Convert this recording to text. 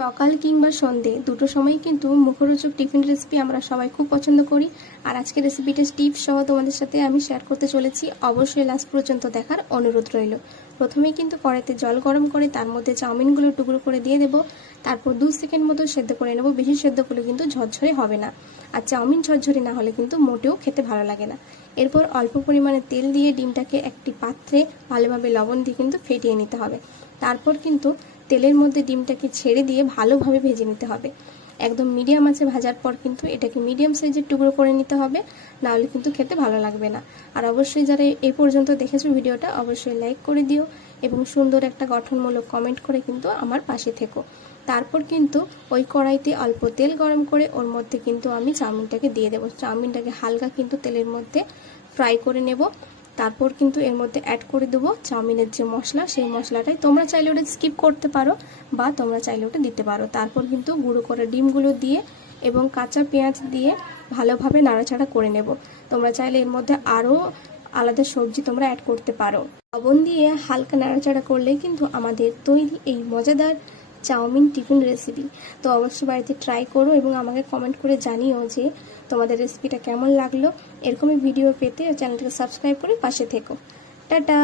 সকাল কিংবা সন্ধে দুটো সময় কিন্তু মুখরোচক টিফিন রেসিপি আমরা সবাই খুব পছন্দ করি। আর আজকের রেসিপিটা টিপস সহ তোমাদের সাথে আমি শেয়ার করতে চলেছি। অবশ্যই লাস্ট পর্যন্ত দেখার অনুরোধ রইল। প্রথমেই কিন্তু কড়াইতে জল গরম করে তার মধ্যে চাউমিনগুলো টুকরো করে দিয়ে দেবো। তারপর 2 সেকেন্ড মতো সেদ্ধ করে নেব। বেশি সেদ্ধ করলে কিন্তু ঝরঝরে হবে না, আর চাউমিন ঝরঝরে না হলে কিন্তু মোটেও খেতে ভালো লাগে না। এরপর অল্প পরিমাণে তেল দিয়ে ডিমটাকে একটি পাত্রে ভালোভাবে লবণ দিয়ে কিন্তু ফেটিয়ে নিতে হবে। তারপর কিন্তু তেলের মধ্যে ডিমটাকে ছেড়ে দিয়ে ভালোভাবে ভেজে নিতে হবে। একদম মিডিয়াম আঁচে ভাজার পর কিন্তু এটাকে মিডিয়াম সাইজের টুকরো করে নিতে হবে, নাহলে কিন্তু খেতে ভালো লাগবে না। আর অবশ্যই যারা এই পর্যন্ত দেখেছো ভিডিওটা অবশ্যই লাইক করে দিও এবং সুন্দর একটা গঠনমূলক কমেন্ট করে কিন্তু আমার পাশে থেকো। তারপর কিন্তু ওই কড়াইতে অল্প তেল গরম করে ওর মধ্যে কিন্তু আমি চাউমিনটাকে দিয়ে দেবো। চাউমিনটাকে হালকা কিন্তু তেলের মধ্যে ফ্রাই করে নেব। তারপর কিন্তু এর মধ্যে অ্যাড করে দেবো চাউমিনের যে মশলা, সেই মশলাটাই তোমরা চাইলে ওটা স্কিপ করতে পারো বা তোমরা চাইলে ওটা দিতে পারো। তারপর কিন্তু গুঁড়ো করা ডিমগুলো দিয়ে এবং কাঁচা পেঁয়াজ দিয়ে ভালোভাবে নাড়াচাড়া করে নেব। তোমরা চাইলে এর মধ্যে আরও আলাদা সবজি তোমরা অ্যাড করতে পারো। লবণ দিয়ে হালকা নাড়াচাড়া করলে কিন্তু আমাদের তৈরি এই মজাদার চাউমিন টিফিন রেসিপি। তো অবশ্যই বাড়িতে ট্রাই করো এবং আমাকে কমেন্ট করে জানিও যে তোমাদের রেসিপিটা কেমন লাগলো। এরকমই ভিডিও পেতে চ্যানেলটাকে সাবস্ক্রাইব করে পাশে থেকো। টাটা।